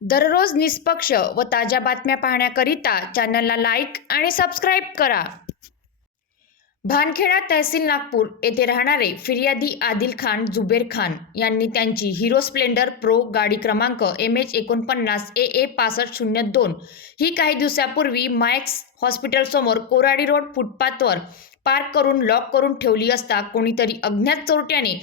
दररोज निष्पक्ष व ताज्या बातम्या पाहण्याकरिता चॅनलला लाईक आणि सबस्क्राईब करा. भानखेडा तहसील नागपूर येथे राहणारे फिर्यादी आदिल खान जुबेर खान यांनी त्यांची हिरो स्प्लेंडर प्रो गाडी क्रमांक एम एच एकोणपन्नास ए ए पासष्ट शून्य दोन ही काही दिवसापूर्वी मायक्स हॉस्पिटलसमोर कोराडी रोड फुटपाथवर पार्क करून लॉक करून ठेवली असता कोणीतरी अज्ञात चोरट्याने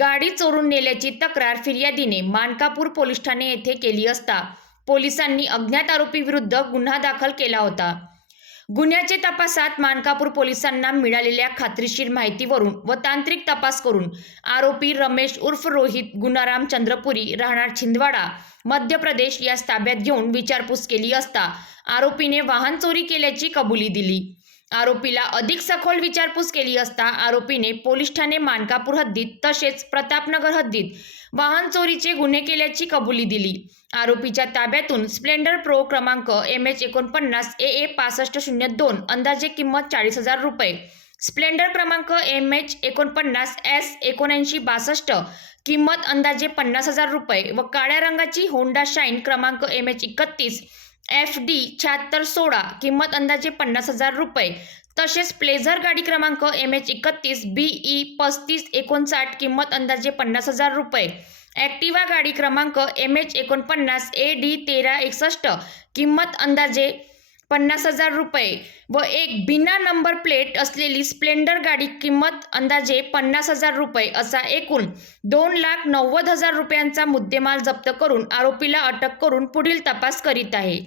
गाडी चोरून नेल्याची तक्रार फिर्यादीने मानकापूर पोलीस ठाणे येथे केली असता पोलिसांनी अज्ञात आरोपी विरुद्ध गुन्हा दाखल केला होता. गुन्ह्याचे तपासात मानकापूर पोलिसांना मिळालेल्या खात्रीशीर माहितीवरून व तांत्रिक तपास करून आरोपी रमेश उर्फ रोहित गुणाराम चंद्रपुरी राहणार छिंदवाडा मध्य प्रदेश यास ताब्यात घेऊन विचारपूस केली असता आरोपीने वाहन चोरी केल्याची कबुली दिली. आरोपीला अधिक सखोल विचारपूस केली असता आरोपीने पोलीस ठाणे मानकापूर हद्दीत तसेच प्रतापनगर हद्दीत वाहन चोरीचे गुन्हे केल्याची कबुली दिली. आरोपीच्या ताब्यातून स्प्लेंडर प्रो क्रमांक एम एच एकोणपन्नास ए ए पासष्ट शून्य दोन अंदाजे किंमत चाळीस हजार रुपये स्प्लेंडर क्रमांक एम एच एकोणपन्नास एस एकोणऐंशी बासष्ट किंमत अंदाजे पन्नास हजार रुपये व काळ्या रंगाची होंडा शाईन क्रमांक एम एच एकतीस एफ डी शहात्तर सोळा किंमत अंदाजे पन्नास हजार रुपये. तसेच प्लेझर गाडी क्रमांक एम एच एकतीस बी ई पस्तीस एकोणसाठ किंमत अंदाजे पन्नास हजार रुपये. ॲक्टिवा गाडी क्रमांक एम एच एकोणपन्नास ए डी तेरा एकसष्ट किंमत अंदाजे पन्नास हजार रुपये व एक बिना नंबर प्लेट असलेली स्प्लेंडर गाडी किंमत अंदाजे पन्नास हजार रुपये असा एकूण दोन लाख नव्वद हजार रुपयांचा मुद्देमाल जप्त करून आरोपीला अटक करून पुढील तपास करीत आहे.